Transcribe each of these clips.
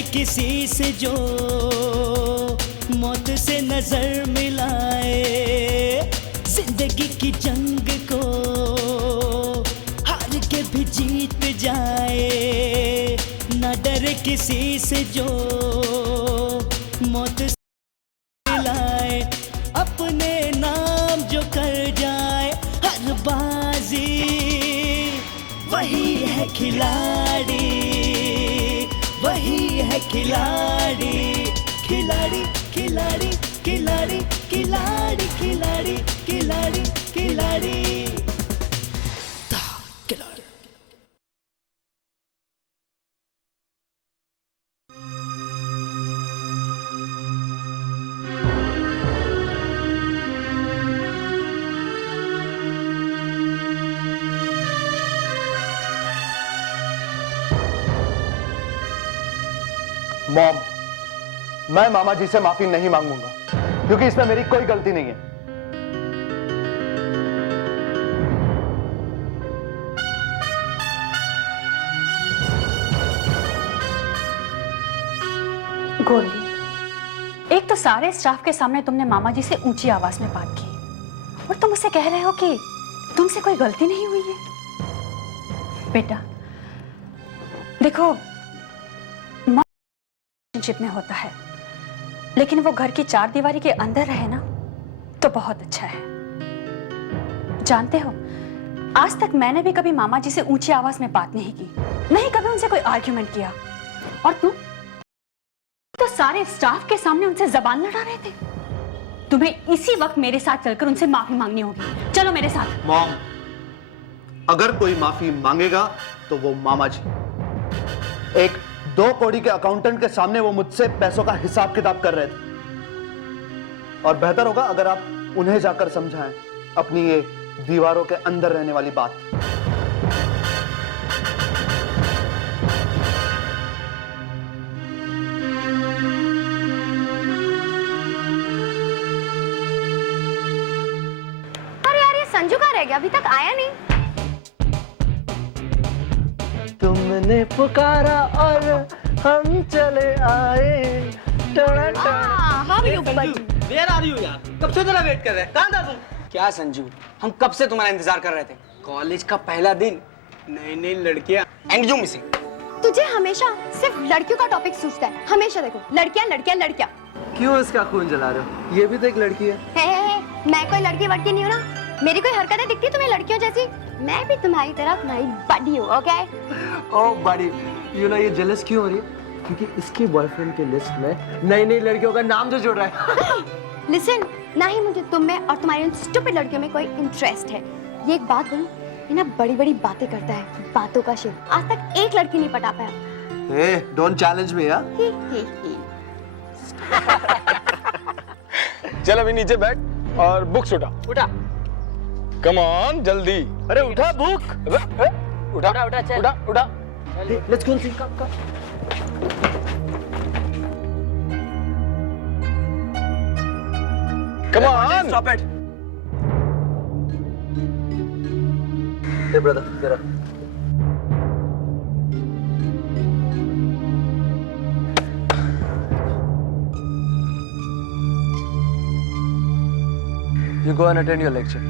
डरे किसी से जो मौत से नजर मिलाए, जिंदगी की जंग को हार के भी जीत जाए। न डरे किसी से जो मौत से मिलाए, अपने नाम जो कर जाए हर बाजी, वही है खिलाड़ी, वही है खिलाड़ी। खिलाड़ी खिलाड़ी खिलाड़ी खिलाड़ी खिलाड़ी खिलाड़ी खिलाड़ी खिलाड़ी। मॉम, मैं मामा जी से माफी नहीं मांगूंगा क्योंकि इसमें मेरी कोई गलती नहीं है। गोल्डी, एक तो सारे स्टाफ के सामने तुमने मामा जी से ऊंची आवाज में बात की और तुम मुझसे कह रहे हो कि तुमसे कोई गलती नहीं हुई है। बेटा देखो, रिलेशनशिप में होता है, लेकिन वो घर की चार दीवारी के अंदर रहे ना तो बहुत अच्छा है। जानते हो, आज तक मैंने भी कभी मामा जी से ऊंची आवाज में बात नहीं की, नहीं कभी उनसे कोई आर्ग्यूमेंट किया। और तुम तो सारे स्टाफ के सामने उनसे जबान लड़ा रहे थे। तुम्हें इसी वक्त मेरे साथ चलकर उनसे माफी मांगनी होगी। चलो मेरे साथ। मॉम, अगर कोई माफी मांगेगा तो वो मामा जी। एक 2 कौड़ी के अकाउंटेंट के सामने वो मुझसे पैसों का हिसाब किताब कर रहे थे, और बेहतर होगा अगर आप उन्हें जाकर समझाएं अपनी ये दीवारों के अंदर रहने वाली बात। अरे यार, ये संजू कहाँ रह गया? अभी तक आया नहीं। तुमने पुकारा और हम चले आए। Where are you यार? कब से तेरा वेट कर रहे हैं? कहाँ था तुम? क्या संजू, हम कब से तुम्हारा इंतजार कर रहे थे। कॉलेज का पहला दिन, नई नई लड़कियां एंड यू मिसिंग। तुझे हमेशा सिर्फ लड़कियों का टॉपिक सूझता है। हमेशा देखो लड़कियां लड़कियां लड़कियां। क्यों इसका खून जला रहे हो? ये भी तो एक लड़की है। मैं कोई लड़की वड़की नहीं हूँ ना। मेरी कोई हरकतें दिखती तुम्हें लड़कियों जैसी? मैं भी तुम्हारी तरह तुम्हारी बडी हूँ, ओके? ओह बड़ी, यू नो ये जेलस क्यों हो रही है? क्योंकि इसकी बॉयफ्रेंड के लिस्ट में नई नई लड़कियों का नाम जो जुड़ रहा है। लिसन, ना ही मुझे तुम में और तुम्हारी उन स्टूपिड लड़कियों में कोई इंटरेस्ट है। ये एक बात बोलूं, ये ना बड़ी बड़ी बातें करता है, बातों का शेर। आज तक एक लड़की नहीं पटा पाया। Hey, don't challenge me, यार। चल अभी नीचे बैठ और बुक्स उठा। उठा। कम ऑन जल्दी। अरे उठा बुक। उठा उठा उठा, चल। उठा उठा। Let's go and see. Come. Come on. Stop it. Hey brother, जरा। You go and attend your lecture.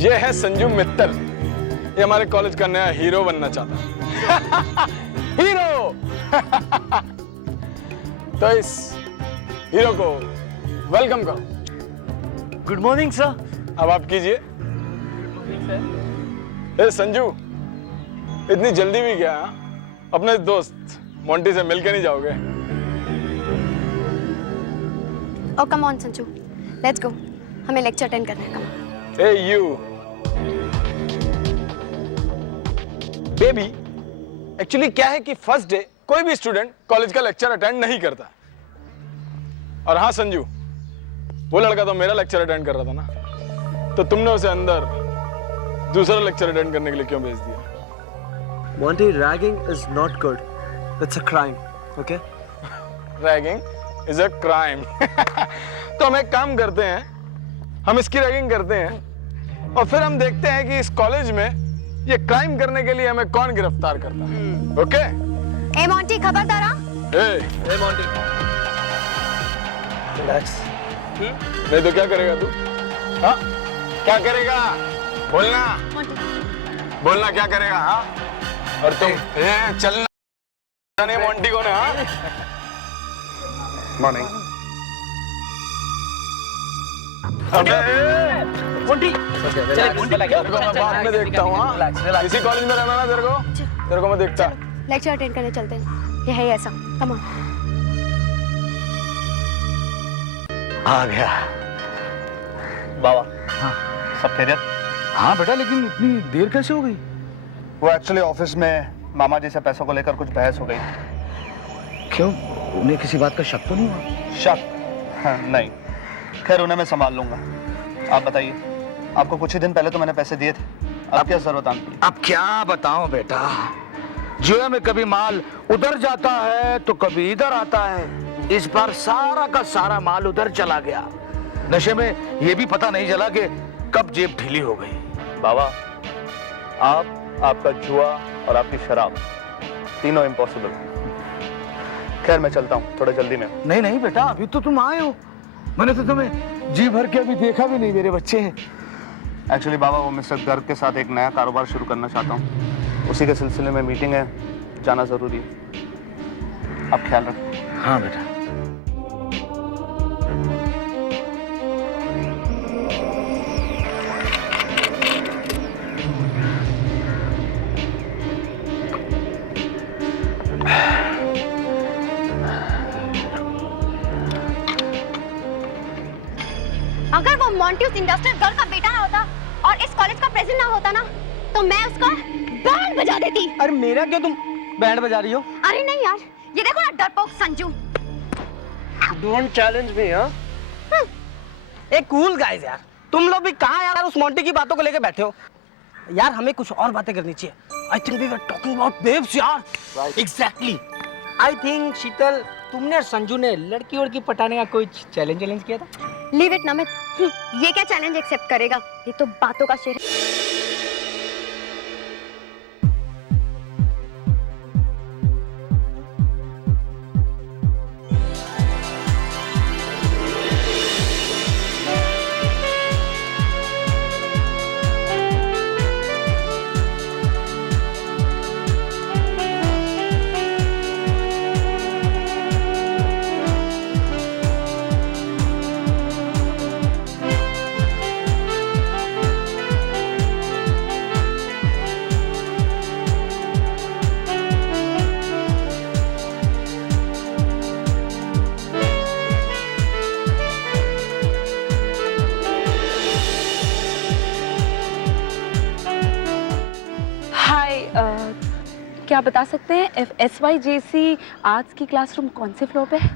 ये है संजू मित्तल, ये हमारे कॉलेज का नया हीरो बनना चाहता है। हीरो। तो इस हीरो को वेलकम करो। Good morning sir. अब आप कीजिए। ए संजू, इतनी जल्दी भी क्या? अपने दोस्त मोंटी से मिलकर नहीं जाओगे? Oh come on Sanju, let's go. हमें लेक्चर अटेंड करना है। कम। ए यू बेबी, एक्चुअली क्या है कि फर्स्ट डे कोई भी स्टूडेंट कॉलेज का लेक्चर अटेंड नहीं करता। और हाँ संजू, वो लड़का तो मेरा लेक्चर अटेंड कर रहा था ना, तो तुमने उसे अंदर दूसरा लेक्चर अटेंड करने के लिए क्यों भेज दिया? Monty, ragging is not good. It's a crime. Okay? Ragging is a crime. तो हम एक काम करते हैं, हम इसकी रैगिंग करते हैं और फिर हम देखते हैं कि इस कॉलेज में ये क्राइम करने के लिए हमें कौन गिरफ्तार करता है। ओके? ए मोंटी खबरदार हाँ? ए मोंटी रिलैक्स। नहीं तो क्या करेगा तू? हाँ? क्या करेगा? बोलना, बोलना क्या करेगा? हाँ? और तुम चलना नहीं मोंटी को ना? हाँ? मॉर्निंग। अबे मोंटी तेरे को मैं बाद में देखता हूँ। हाँ? इसी कॉलेज में रहना ना तेरे को मैं देखता। लेक्चर अटेंड करने चलते हैं, ये है ऐसा। Come on. आ गया बाबा। हाँ, सब खैरियत? हाँ बेटा, लेकिन इतनी देर कैसे हो गई? वो एक्चुअली ऑफिस में मामा जी से पैसों को लेकर कुछ बहस हो गई। क्यों, उन्हें किसी बात का शक तो नहीं हुआ? शक? हाँ, नहीं, खैर उन्हें मैं संभाल लूंगा। आप बताइए, आपको कुछ ही दिन पहले तो मैंने पैसे दिए थे, अब क्या जरूरत आन पड़ी? अब क्या बताऊं बेटा, जुए में कभी माल उधर जाता है तो कभी इधर आता है। इस बार सारा का सारा माल उधर चला गया। नशे में ये भी पता नहीं चला कि कब जेब ढीली हो गई। बाबा, आप, आपका जुआ और आपकी शराब, तीनों इम्पॉसिबल। खैर मैं चलता हूँ, थोड़ा जल्दी में। नहीं नहीं बेटा, अभी तो तुम आए हो, मैंने तो तुम्हें जी भर के अभी देखा भी नहीं। मेरे बच्चे हैं एक्चुअली बाबा, वो मिस्टर गर्ग के साथ एक नया कारोबार शुरू करना चाहता हूँ, उसी के सिलसिले में मीटिंग है, जाना जरूरी है। आप ख्याल रखें। हाँ बेटा। अगर वो मोंटी उस इंडस्ट्रियल गर्ल का बेटा ना होता और इस कॉलेज का प्रेसिडेंट ना होता ना, तो मैं उसका बैंड बजा देती। अरे मेरा क्यों तुम बैंड बजा रही हो? अरे नहीं यार, ये देखो ना डरपोक संजू। Don't challenge me. हाँ, एक कूल गाइस यार, तुम लोग भी कहाँ यार उस मोंटी की बातों को लेके बैठे हो यार? हमें कुछ और बातें करनी चाहिए। I think we were talking about babes यार। एग्जैक्टली। आई थिंक शीतल, तुमने और संजू ने लड़की वड़की पटाने का कोई चैलेंज किया था? लीव इट नमित, ये क्या चैलेंज एक्सेप्ट करेगा? ये तो बातों का शेर है। क्या आप बता सकते हैं SYJC आर्ट्स की क्लासरूम कौन से फ्लोर पे है?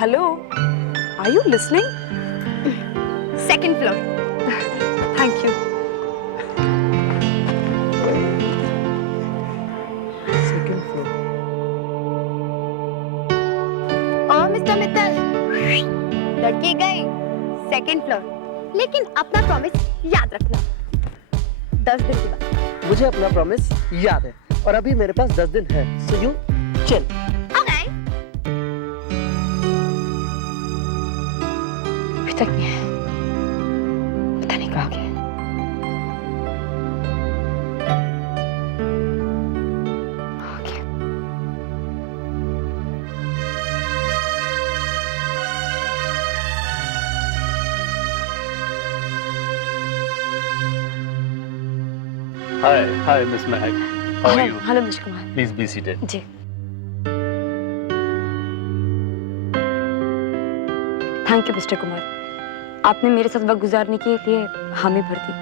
Hello, are you listening? Second floor. Thank you. और मिस्टर मित्तल, लड़की गई सेकंड फ्लोर, लेकिन अपना प्रॉमिस याद रखना। 10 दिन के बाद। मुझे अपना प्रॉमिस याद है और अभी मेरे पास 10 दिन है। So you chill. ओके। अभी तक नहीं है, पता नहीं कहाँ गया। Hi, Miss Mahak. How are you? Hello mister Kumar. Please be seated. जी। थैंक यू मिस्टर कुमार, आपने मेरे साथ वक्त गुजारने के लिए हामी भर दी,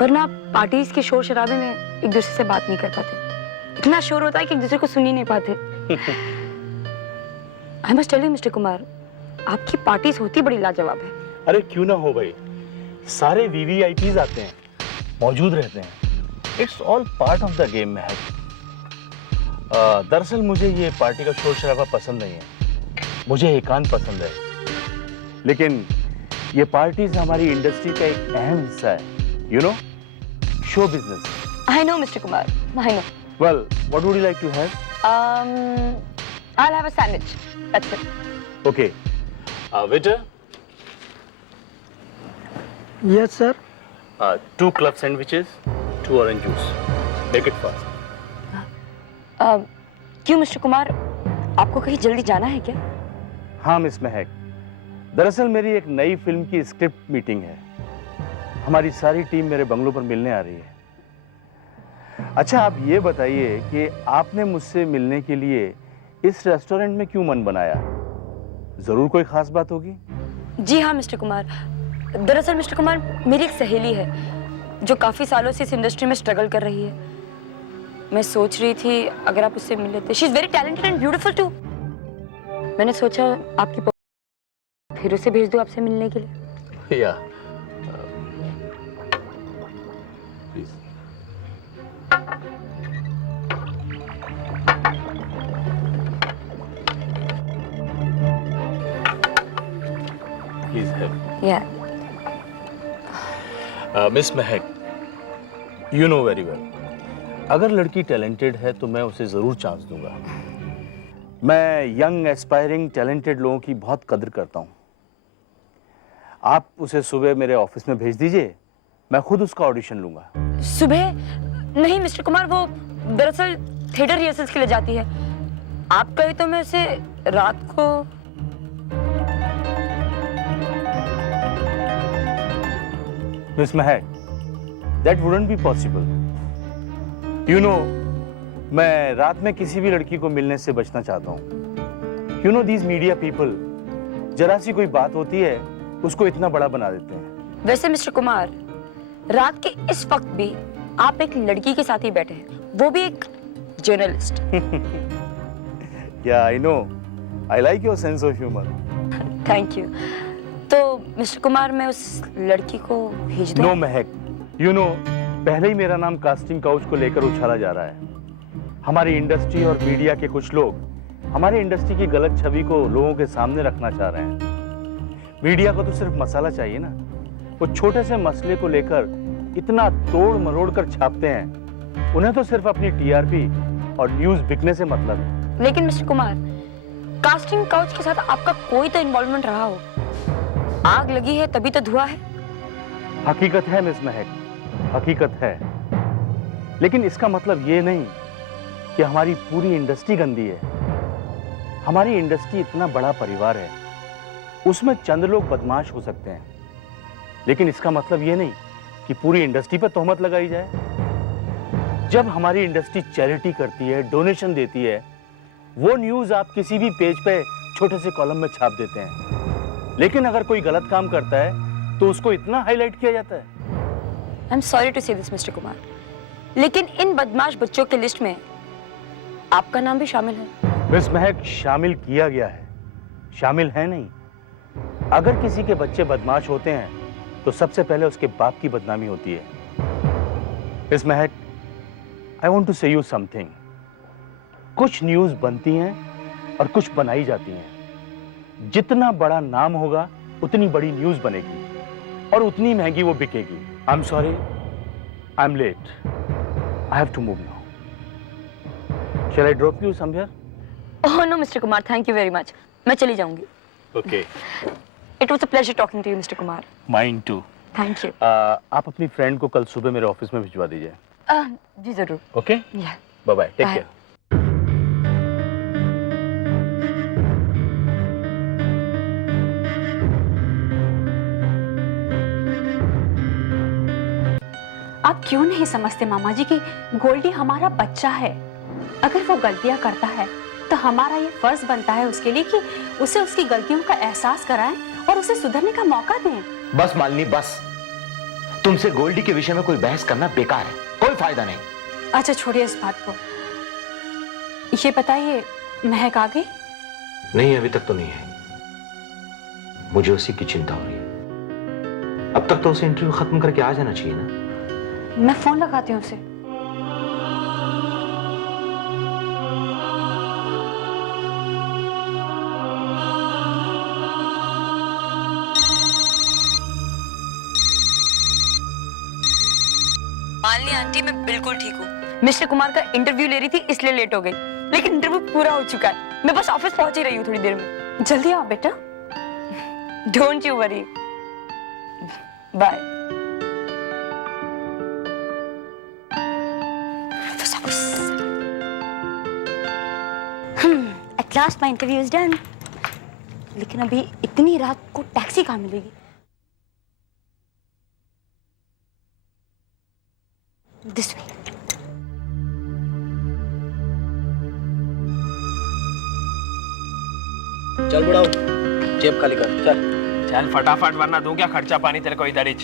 वरना पार्टीज के शोर शराबे में एक दूसरे से बात नहीं कर पाते। इतना शोर होता है कि एक दूसरे को सुन ही नहीं पाते। I must tell you mister Kumar, आपकी पार्टीज होती बड़ी लाजवाब है। अरे क्यों ना हो भाई, सारे वीवीआईपीज आते हैं, मौजूद रहते हैं। It's all part of the game महक। दरअसल मुझे ये पार्टी का शोर शराबा पसंद नहीं है, मुझे एकांत पसंद है। लेकिन ये पार्टीज हमारी इंडस्ट्री का एक अहम हिस्सा है, you know, show business. I know, Mr. Kumar. I know. Well, what would you like to have? I'll have a sandwich. That's it. Okay. Waiter, Yes, sir. 2 club sandwiches, 2 orange juice. Make it fast. क्यों mister Kumar, आपको कहीं जल्दी जाना है क्या? हाँ miss महक, दरअसल मेरी एक नई फिल्म की स्क्रिप्ट मीटिंग है। हमारी सारी टीम मेरे बंगलों पर मिलने आ रही है। अच्छा, आप ये बताइए कि आपने मुझसे मिलने के लिए इस रेस्टोरेंट में क्यों मन बनाया? जरूर कोई खास बात होगी। जी हाँ मिस्टर कुमार, दरअसल मिस्टर कुमार मेरी एक सहेली है जो काफी सालों से इस इंडस्ट्री में स्ट्रगल कर रही है। मैं सोच रही थी अगर आप उससे मिल लेते। She is very talented and beautiful too. मैंने सोचा आपकी फिर उसे भेज दूं आपसे मिलने के लिए। या प्लीज। Please have. या miss Mahak, you know very well, अगर लड़की टैलेंटेड है तो मैं उसे जरूर चांस दूंगा। मैं यंग एस्पायरिंग टैलेंटेड लोगों की बहुत कदर करता हूं। आप उसे सुबह मेरे ऑफिस में भेज दीजिए, मैं खुद उसका ऑडिशन लूंगा। सुबह नहीं मिस्टर कुमार, वो दरअसल थिएटर रिहर्सल्स के लिए जाती है। आप कहे तो मैं उसे रात को। Miss Mahak, that wouldn't be possible. You know, मैं रात में किसी भी लड़की को मिलने से बचना चाहता हूँ। You know these media people, जरा सी कोई बात होती है उसको इतना बड़ा बना देते हैं। वैसे मिस्टर कुमार, रात के इस वक्त भी आप एक लड़की के साथ ही बैठे हैं, वो भी एक जर्नलिस्ट। या I know, I like your sense of humour. Thank you. तो मिस्टर कुमार, मैं उस लड़की को भेज दूं? नो महक, यू नो, पहले ही मेरा नाम कास्टिंग काउच को लेकर उछाला जा रहा है। हमारी इंडस्ट्री और मीडिया के कुछ लोग हमारी इंडस्ट्री की गलत छवि को लोगों के सामने रखना चाह रहे हैं। मीडिया को तो सिर्फ मसाला चाहिए ना, वो छोटे से मसले को लेकर इतना तोड़ मरोड़ कर छापते हैं। उन्हें तो सिर्फ अपनी टीआरपी और न्यूज बिकने से मतलब है। लेकिन मिस्टर कुमार, कास्टिंग काउच के साथ आपका कोई तो इन्वॉल्वमेंट रहा हो। आग लगी है तभी तो धुआं है। हकीकत है मिस महक, हकीकत है, लेकिन इसका मतलब ये नहीं कि हमारी पूरी इंडस्ट्री गंदी है। हमारी इंडस्ट्री इतना बड़ा परिवार है, उसमें चंद लोग बदमाश हो सकते हैं, लेकिन इसका मतलब ये नहीं कि पूरी इंडस्ट्री पर तोहमत लगाई जाए। जब हमारी इंडस्ट्री चैरिटी करती है, डोनेशन देती है, वो न्यूज आप किसी भी पेज पे छोटे से कॉलम में छाप देते हैं। लेकिन अगर कोई गलत काम करता है तो उसको इतना हाईलाइट किया जाता है। आई एम सॉरी टू से दिस मिस्टर कुमार, लेकिन इन बदमाश बच्चों की लिस्ट में आपका नाम भी शामिल है। मिस महक, शामिल किया गया है, शामिल है नहीं। अगर किसी के बच्चे बदमाश होते हैं तो सबसे पहले उसके बाप की बदनामी होती है। Miss Mahak, I want to से यू समथिंग। कुछ न्यूज बनती हैं और कुछ बनाई जाती हैं। जितना बड़ा नाम होगा उतनी बड़ी न्यूज बनेगी और उतनी महंगी वो बिकेगी। I am sorry, I am late, I have to move now. Shall I drop you somewhere? Oh no, Mr. Kumar, thank you very much. मैं चली जाऊंगी। Okay. It was a pleasure talking to you, Mr. Kumar. Mine too. Thank you. आप अपनी friend को कल सुबह मेरे office में भिजवा दीजिए। जी जरूर। Okay? Yeah. Bye bye. Take Bye. care. आप क्यों नहीं समझते मामा जी कि गोल्डी हमारा बच्चा है। अगर वो गलतियां करता है तो हमारा ये फर्ज बनता है उसके लिए कि उसे उसकी गलतियों का एहसास कराएं और उसे सुधरने का मौका दें। बस मालिनी, बस। तुमसे गोल्डी के विषय में कोई बहस करना बेकार है, कोई फायदा नहीं। अच्छा छोड़िए इस बात को। ये बताइए, महक आ गई? नहीं, अभी तक तो नहीं है। मुझे उसी की चिंता हो रही है। अब तक तो उसे इंटरव्यू खत्म करके आ जाना चाहिए ना। मैं फोन लगाती हूँ उसे। मालिनी आंटी, मैं बिल्कुल ठीक हूँ। मिस्टर कुमार का इंटरव्यू ले रही थी इसलिए लेट हो गई, लेकिन इंटरव्यू पूरा हो चुका है। मैं बस ऑफिस पहुंच ही रही हूँ थोड़ी देर में। जल्दी आओ बेटा। Don't you worry, bye. At last my interview is done. लेकिन अभी इतनी रात को टैक्सी कहाँ मिलेगी? This way. चल बुढ़ाओ, जेब खाली कर, चल। चल फटाफट, वरना दूं क्या खर्चा पानी तेरे को इधर ही।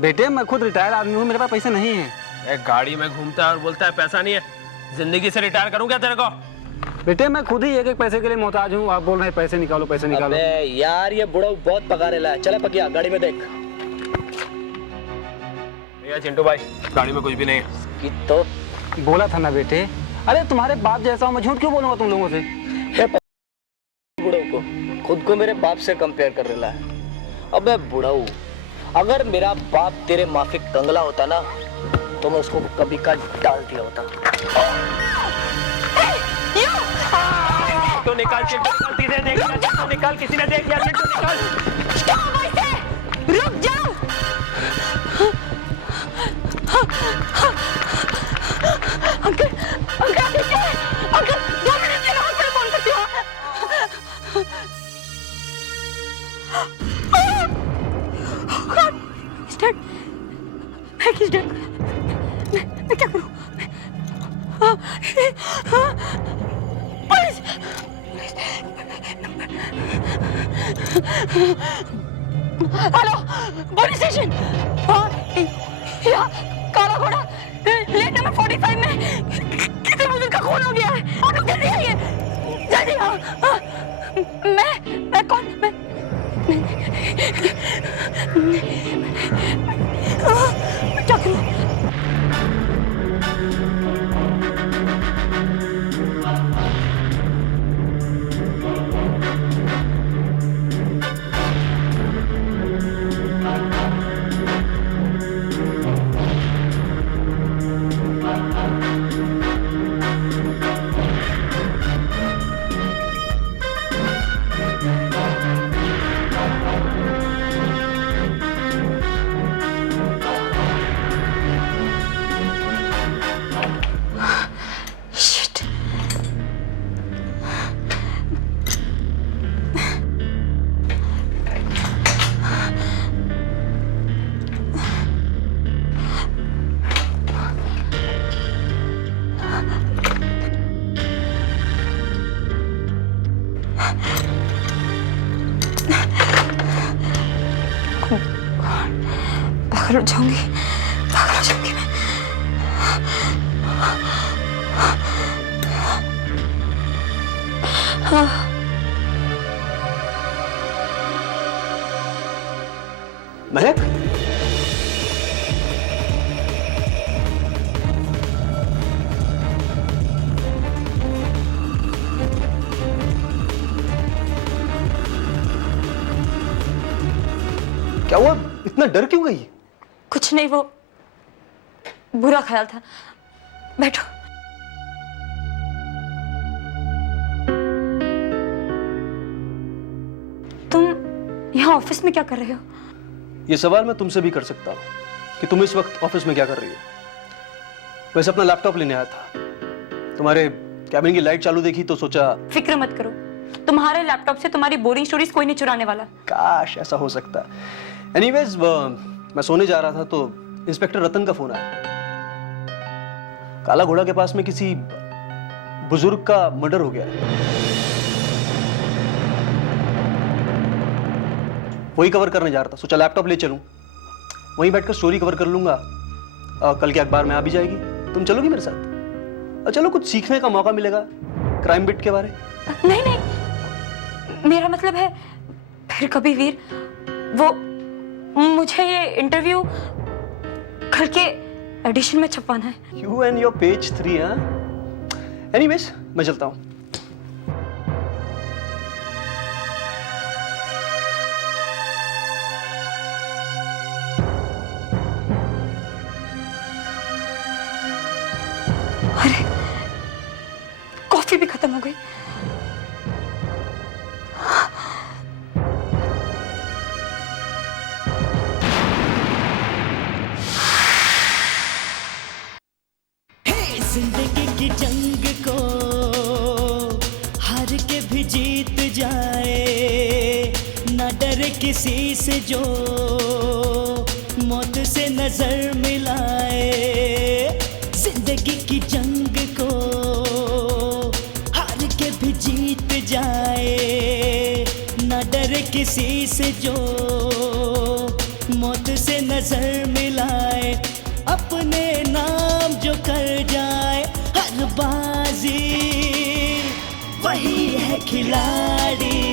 बेटे मैं खुद रिटायर आदमी हूँ, मेरे पास पैसे नहीं है। एक गाड़ी में घूमता है और बोलता है पैसा नहीं है। जिंदगी से रिटायर करूं क्या तेरे को? बेटे मैं खुद ही एक एक पैसे के लिए मोहताज हूँ। आप बोल रहे हैं पैसे निकालो पैसे निकालो। अबे यार ये बुढ़ा बहुत पगारेला है। चले पकिया, गाड़ी में देख। भैया चिंटू भाई, गाड़ी में कुछ भी नहीं है। कि तो बोला था ना बेटे। अरे तुम्हारे बाप जैसा हूँ, मैं झूठ क्यों बोलूंगा तुम लोगों से? बुढ़ाऊ को खुद को मेरे बाप से कंपेयर कर रहा है। अबे बुढ़ाऊ, अगर मेरा बाप तेरे माफिक कंगला होता ना तो मैं उसको कभी का डाल दिया होता। तो निकाल चिंटू, किसी ने देख लिया चिंटू, निकाल, किसी ने देख लिया चिंटू, निकाल। रुक जाओ। अंकल, अंकल देखिए, अंकल 2 मिनट के लिए मैं फोन करती हूँ। He's dead. Meg is dead. मैं क्या करूँ? पुलिस! Hello, police station. यहाँ काला घोड़ा लेट नंबर 45 में किसी बुजुर्ग का खून हो गया है। आप लोग जल्दी आइए, जल्दी। हाँ, मैं कौन? मैं क्या करूं? पागल हो जाऊंगी, पागल हो जाऊंगी मैं। महक, क्या हुआ? इतना डर क्यों गई? कुछ नहीं, वो बुरा ख्याल था। बैठो। तुम यहाँ ऑफिस में क्या कर रहे हो? ये सवाल मैं तुमसे भी कर सकता हूँ कि तुम इस वक्त ऑफिस में क्या कर रही हो। वैसे अपना लैपटॉप लेने आया था, तुम्हारे कैबिन की लाइट चालू देखी तो सोचा। फिक्र मत करो, तुम्हारे लैपटॉप से तुम्हारी बोरिंग स्टोरीज कोई नहीं चुराने वाला। काश ऐसा हो सकता। एनीवेज, मैं सोने जा रहा था तो इंस्पेक्टर रतन का फोन आया। काला घोड़ा के पास में किसी बुजुर्ग का मर्डर हो गया है। वही कवर करने जा रहा था, सोचा लैपटॉप ले चलूं, वहीं बैठकर स्टोरी कवर कर लूंगा। कल के अखबार में आ भी जाएगी। तुम चलोगी मेरे साथ? चलो, कुछ सीखने का मौका मिलेगा क्राइम बिट के बारे। नहीं नहीं, मेरा मतलब है फिर कभी वीर, मुझे ये इंटरव्यू कल के एडिशन में छपवाना है। You and your page 3, हाँ? Anyways, मैं चलता हूँ। अरे, कॉफी भी खत्म हो गई। जिंदगी की जंग को हार के भी जीत जाए, न डरे किसी से जो मौत से नजर मिलाए। जिंदगी की जंग को हार के भी जीत जाए, न डरे किसी से जो मौत से नजर मिलाए। अपने नाम जो कर जाए हर बाजी, वही है खिलाड़ी।